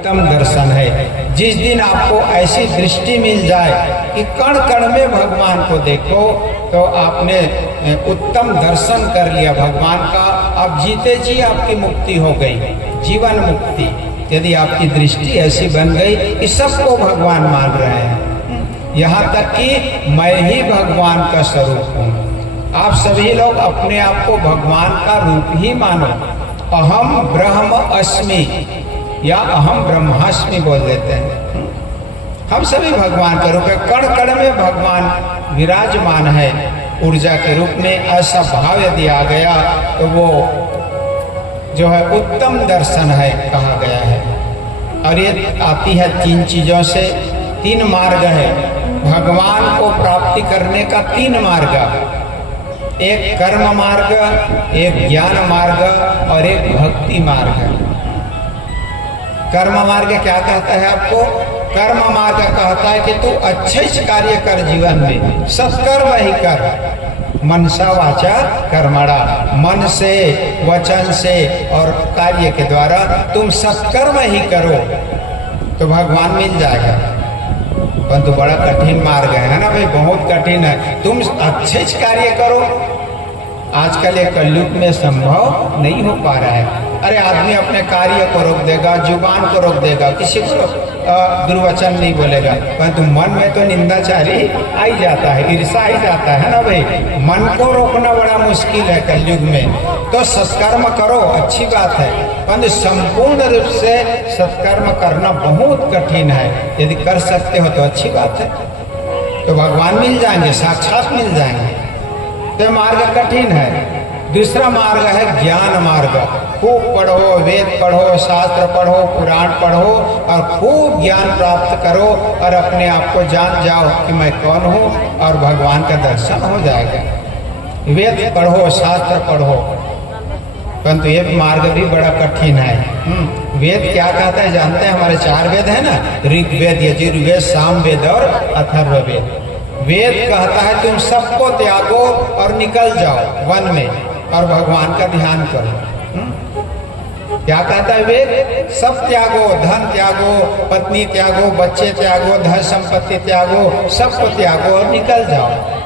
उत्तम दर्शन है। जिस दिन आपको ऐसी दृष्टि मिल जाए कि कण कण में भगवान को देखो, तो आपने उत्तम दर्शन कर लिया भगवान का। अब जीते जी आपकी मुक्ति हो गई, जीवन मुक्ति। यदि आपकी दृष्टि ऐसी बन गई कि सबको भगवान मान रहे हैं, यहाँ तक कि मैं ही भगवान का स्वरूप हूँ। आप सभी लोग अपने आप को भगवान का रूप ही मानो। अहम ब्रह्म अस्मि या अहम ब्रह्मास्मि बोल देते हैं। हम सभी भगवान के रूप में, कण कण में भगवान विराजमान है ऊर्जा के रूप में। ऐसा भाव यदि आ गया तो वो जो है उत्तम दर्शन है कहा गया है। और ये आती है तीन चीजों से। तीन मार्ग है भगवान को प्राप्ति करने का, तीन मार्ग, एक कर्म मार्ग, एक ज्ञान मार्ग और एक भक्ति मार्ग। कर्म मार्ग क्या कहता है आपको? कर्म मार्ग कहता है कि तू अच्छे कार्य कर जीवन में, सत्कर्म ही कर। मनसा वाचा कर्मणा, मन से, वचन से और कार्य के द्वारा तुम सत्कर्म ही करो तो भगवान मिल जाएगा। परंतु बड़ा कठिन मार्ग है ना भाई, बहुत कठिन है। तुम अच्छे कार्य करो, आजकल ये कलयुग में संभव नहीं हो पा रहा है। अरे आदमी अपने कार्य को रोक देगा, जुबान को रोक देगा, किसी को दुर्वचन नहीं बोलेगा, परंतु मन में तो निंदाचारी आ ही जाता है, ईर्षा ही जाता है ना भाई। मन को रोकना बड़ा मुश्किल है कलयुग में। तो सत्कर्म करो, अच्छी बात है, परंतु संपूर्ण रूप से सत्कर्म करना बहुत कठिन है। यदि कर सकते हो तो अच्छी बात है, तो भगवान मिल जाएंगे, साक्षात मिल जाएंगे। तो मार्ग कठिन है। दूसरा मार्ग है ज्ञान मार्ग। खूब पढ़ो, वेद पढ़ो, शास्त्र पढ़ो, पुराण पढ़ो और खूब ज्ञान प्राप्त करो और अपने आप को जान जाओ कि मैं कौन हूँ, और भगवान का दर्शन हो जाएगा। वेद पढ़ो, शास्त्र पढ़ो, परंतु एक मार्ग भी बड़ा कठिन है। वेद क्या कहता है जानते हैं? हमारे चार वेद है ना, ऋग्वेद, यजुर्वेद, सामवेद और अथर्ववेद। वेद कहता है तुम सबको त्यागो और निकल जाओ वन में और भगवान का ध्यान करो। क्या कहता है वेद? सब त्यागो, धन त्यागो, पत्नी त्यागो, बच्चे त्यागो, धन संपत्ति त्यागो, सबको त्यागो और निकल जाओ।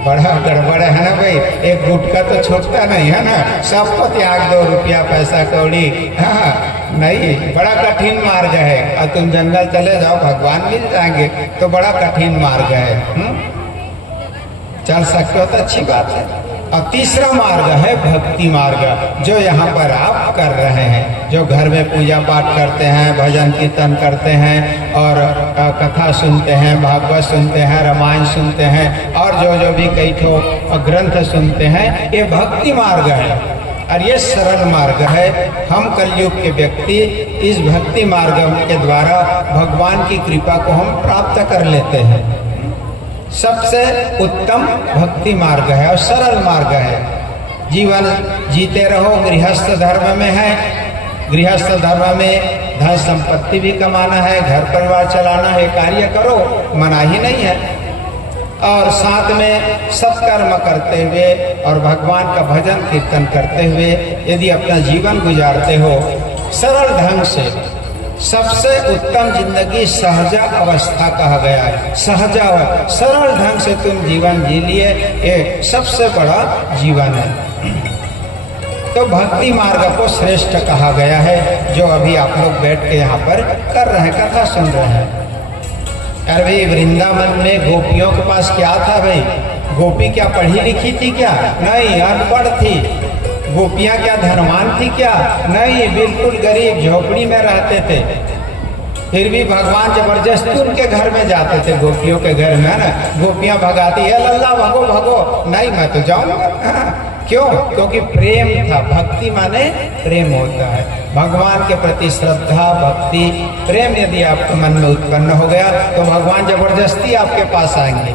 बड़ा गड़बड़ है ना भाई, एक गुटका तो छूटता नहीं है ना, सबको त्याग दो, रुपया पैसा कौड़ी। हाँ नहीं, बड़ा कठिन मार्ग है। और तुम जंगल चले जाओ, भगवान मिल जाएंगे, तो बड़ा कठिन मार्ग है। चल सकते हो तो अच्छी बात है। और तीसरा मार्ग है भक्ति मार्ग, जो यहाँ पर आप कर रहे हैं, जो घर में पूजा पाठ करते हैं, भजन कीर्तन करते हैं और कथा सुनते हैं, भागवत सुनते हैं, रामायण सुनते हैं और जो भी कई ठो ग्रंथ सुनते हैं, ये भक्ति मार्ग है। और ये सरल मार्ग है। हम कलयुग के व्यक्ति इस भक्ति मार्ग के द्वारा भगवान की कृपा को हम प्राप्त कर लेते हैं। सबसे उत्तम भक्ति मार्ग है और सरल मार्ग है। जीवन जीते रहो, गृहस्थ धर्म में है, गृहस्थ धर्म में धन संपत्ति भी कमाना है, घर परिवार चलाना है, कार्य करो, मना ही नहीं है। और साथ में सत्कर्म करते हुए और भगवान का भजन कीर्तन करते हुए यदि अपना जीवन गुजारते हो सरल ढंग से, सबसे उत्तम जिंदगी सहजा अवस्था कहा गया है। सहजा, सरल ढंग से तुम जीवन जी लिए, ये सबसे बड़ा जीवन है। तो भक्ति मार्ग को श्रेष्ठ कहा गया है, जो अभी आप लोग बैठ के यहाँ पर कर रहे हैं, कथा सुन रहे हैं। अरे भाई, वृंदावन में गोपियों के पास क्या था भाई? गोपी क्या पढ़ी लिखी थी क्या? नहीं, अनपढ़ थी। गोपियाँ क्या धनवान थी क्या? नहीं, बिल्कुल गरीब झोपड़ी में रहते थे। फिर भी भगवान जबरदस्ती उनके घर में जाते थे, गोपियों के घर में, है ना। गोपियाँ भगाती है, लल्ला भगो भगो, नहीं मैं तो जाऊंगा। क्यों? क्योंकि प्रेम था। भक्ति माने प्रेम होता है, भगवान के प्रति श्रद्धा, भक्ति, प्रेम यदि आपके मन में उत्पन्न हो गया तो भगवान जबरदस्ती आपके पास आएंगे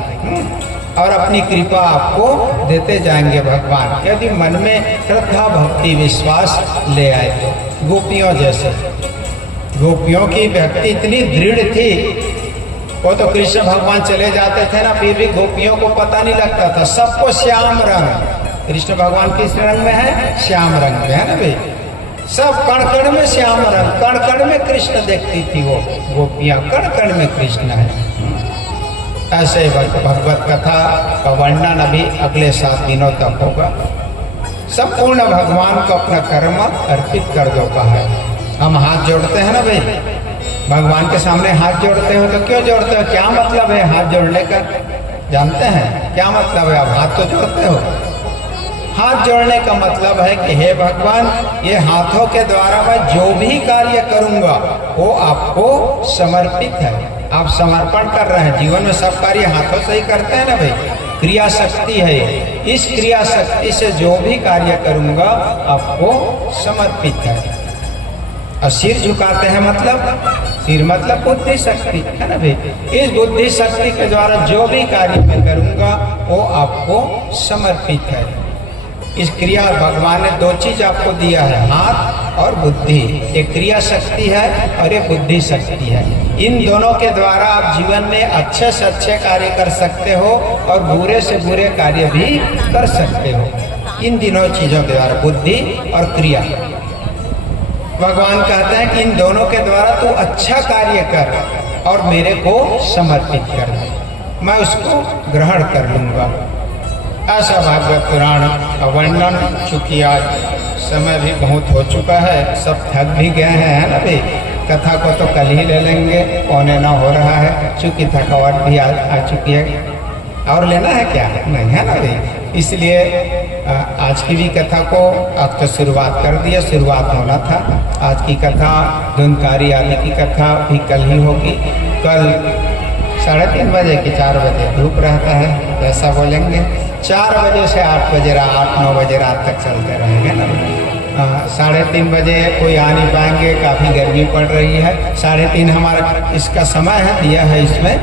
और अपनी कृपा आपको देते जाएंगे भगवान, यदि मन में श्रद्धा, भक्ति, विश्वास ले आए तो। गोपियों जैसे, गोपियों की भक्ति इतनी दृढ़ थी, वो तो कृष्ण भगवान चले जाते थे ना, फिर भी गोपियों को पता नहीं लगता था। सबको श्याम रंग, कृष्ण भगवान किस रंग में है? श्याम रंग में है ना भाई। सब कण कण में श्याम रंग, कण कण में कृष्ण देखती थी वो गोपियां, कण कण में कृष्ण है। ऐसे भगवत कथा का वर्णन अभी अगले 7 दिनों तक होगा। संपूर्ण भगवान को अपना कर्म अर्पित कर दो कहा है। हम हाथ जोड़ते हैं ना भाई, भगवान के सामने हाथ जोड़ते हो तो क्यों जोड़ते हो, क्या मतलब है हाथ जोड़ने का, जानते हैं क्या मतलब है? आप हाथ तो जोड़ते हो। हाथ जोड़ने का मतलब है कि हे भगवान, ये हाथों के द्वारा मैं जो भी कार्य करूंगा वो आपको समर्पित है। आप समर्पण कर रहे हैं। जीवन में सब कार्य हाथों से ही करते हैं ना भाई, क्रिया शक्ति है ये। इस क्रिया शक्ति से जो भी कार्य करूंगा आपको समर्पित है। और सिर झुकाते हैं मतलब, सिर मतलब बुद्धि शक्ति है ना भाई। इस बुद्धि शक्ति के द्वारा जो भी कार्य मैं करूंगा वो आपको समर्पित है। इस क्रिया भगवान ने 2 चीज आपको दिया है, हाथ और बुद्धि। एक क्रिया शक्ति है और एक बुद्धि शक्ति है। इन दोनों के द्वारा आप जीवन में अच्छे से अच्छे कार्य कर सकते हो और बुरे से बुरे कार्य भी कर सकते हो। इन तीनों चीजों के द्वारा, बुद्धि और क्रिया। भगवान कहते हैं कि इन दोनों के द्वारा तू अच्छा कार्य कर और मेरे को समर्पित कर दे, मैं उसको ग्रहण कर लूंगा। ऐसा भागवत पुराण का वर्णन। चूंकि आज समय भी बहुत हो चुका है, सब थक भी गए हैं है ना भाई। कथा को तो कल ही ले लेंगे, 8:45 हो रहा है। चूंकि थकावट भी आ चुकी है। और लेना है क्या, नहीं है ना भाई। इसलिए आज की भी कथा को आज तो शुरुआत कर दिया, शुरुआत होना था। आज की कथा धुंधकारी आदि की कथा भी कल ही होगी। कल 3:30 बजे कि 4 बजे धूप रहता है, ऐसा बोलेंगे। 4 बजे से 8 बजे 8-9 बजे रात तक चलते रहेंगे ना। 3:30 बजे कोई आ नहीं पाएंगे, काफ़ी गर्मी पड़ रही है। 3:30 हमारा इसका समय है, दिया है इसमें,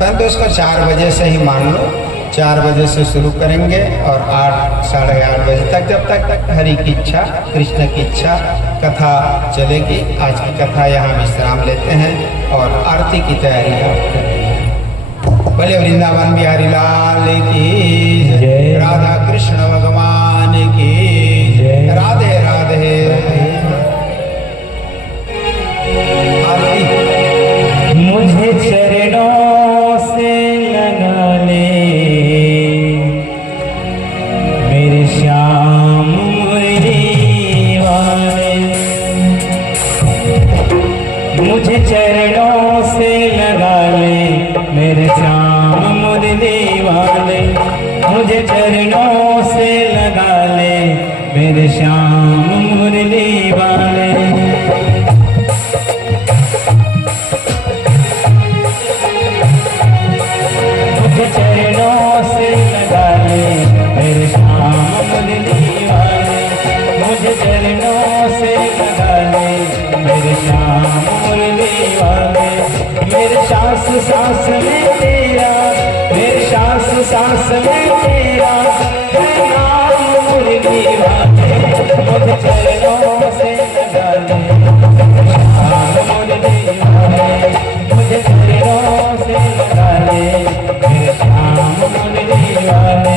परंतु इसको 4 बजे से ही मान लो। 4 बजे से शुरू करेंगे और 8 साढ़े 8 बजे तक, जब तक हरि की इच्छा, कृष्ण की इच्छा, कथा चलेगी। आज की कथा यहाँ विश्राम लेते हैं और आरती की तैयारी करते हैं। बोले वृंदावन बिहारी लाल की जय, राधा कृष्ण भगवान की जय, राधे राधे। मुझे चरणों से लगा ले मेरे श्याम मुरली वाले, मुझे चरणों से लगा ले मेरे श्याम मुरली वाले, मुझे चरणों से लगा ले मेरे श्याम मुरली वाले। मुझे चरणों से लगा ले मेरे श्याम मुरली वाले, मुझे चरणों से लगा ले मेरे श्याम मुरली वाले। मेरे सांस सांस में तेरा, मेरे सांस सांस में तेरा नाम मुरली वाले। मुझे चरणों से लगा ले श्याम मुरली वाले, मुझे चरणों से लगा ले मेरे श्याम मुरली वाले।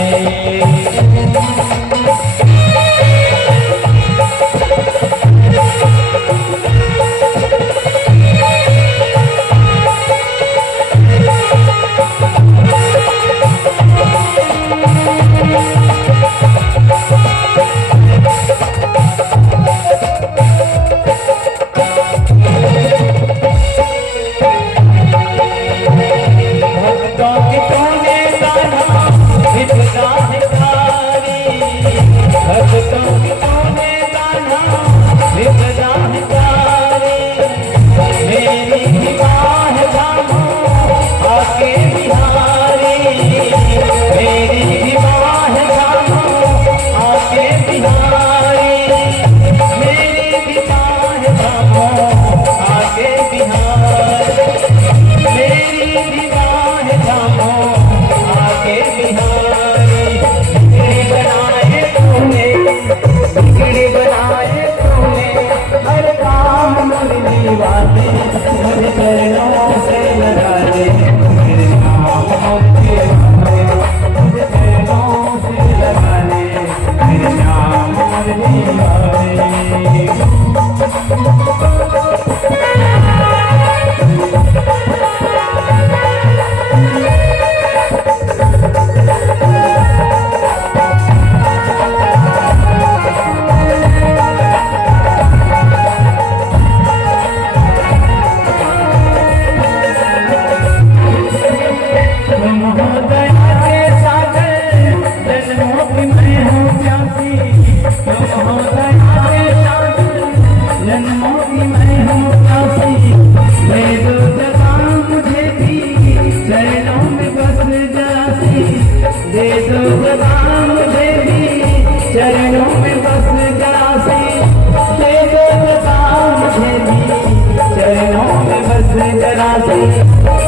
जरा से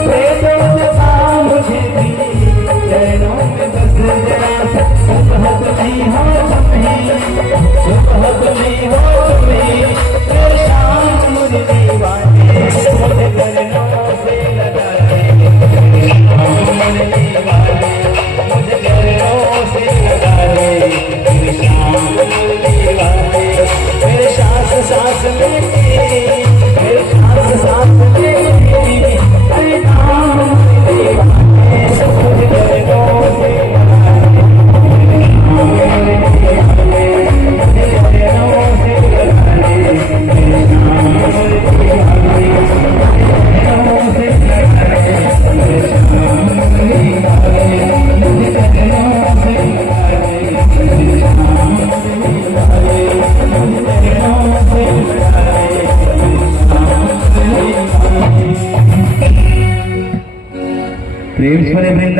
दे दो जरा मुझे भी चरणों में बस जरा से सुबह तुम्हीं हो तुम्हीं सुबह तुम्हीं हो तुम्हीं मेरे शाम मुझे दीवाने मुझे चरणों से लगा ले मुझे दीवाने मुझे चरणों से लगा ले मेरे शाम मुझे दीवाने मेरे सांस सांस में मेरे सांस सांस में अरे नाम दीवाने मुझे चरणों से लगा ले मेरे शाम मुझे दीवाने मुझे चरणों से लगा ले मेरे शाम मुझे दीवाने चरणों से लगा ले मेरे शाम मुझे दीवाने मुझे चरणों से लगा ले मेरे शाम मुझे दीवाने मुझे चरणों से लगा ले मेरे शाम मुझे दीवाने। प्रेम से वृंदा